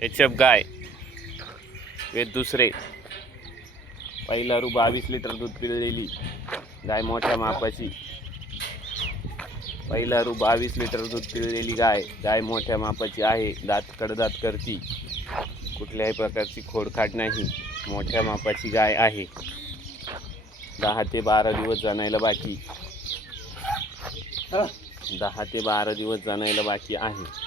HF गाय वेद दुसरे पहिला रू 22 लिटर दूध पिळलेली गाय मोठ्या मापाची। पहिला रू 22 लिटर दूध पिळलेली गाय गाय मोठ्या मापाची आहे। दात कडदात करती, कुठल्याही प्रकारची खोडखाट नाही, मोठ्या मापाची गाय आहे। 10 ते 12 दिवस जाणायला बाकी 10 ते 12 दिवस जाणायला बाकी आहे।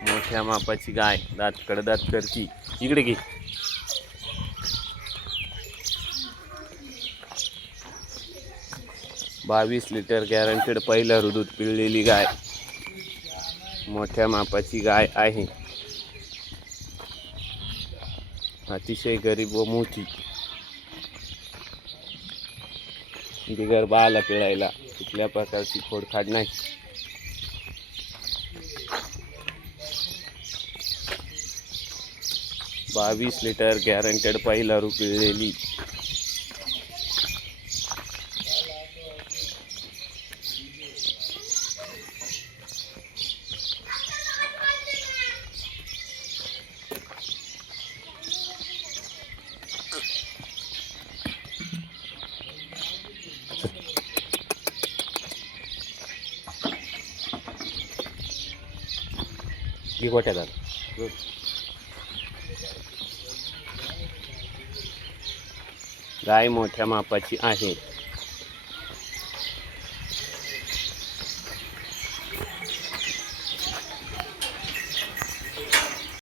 मोठ्या मापाची गाय दात कडदात करती। इकडे घे। बावीस लिटर गॅरंटेड पहिला रू दूध पिळलेली गाय मोठ्या मापाची गाय आहे। अतिशय गरीब व मोठी, बिगर बाळाला पिळायला, कुठल्या प्रकारची खोडखाड नाही। 22 लिटर गॅरंटेड पहिला रू पिळलेली। ही गोट्या झालं गाय मोठ्या मापाची आहे।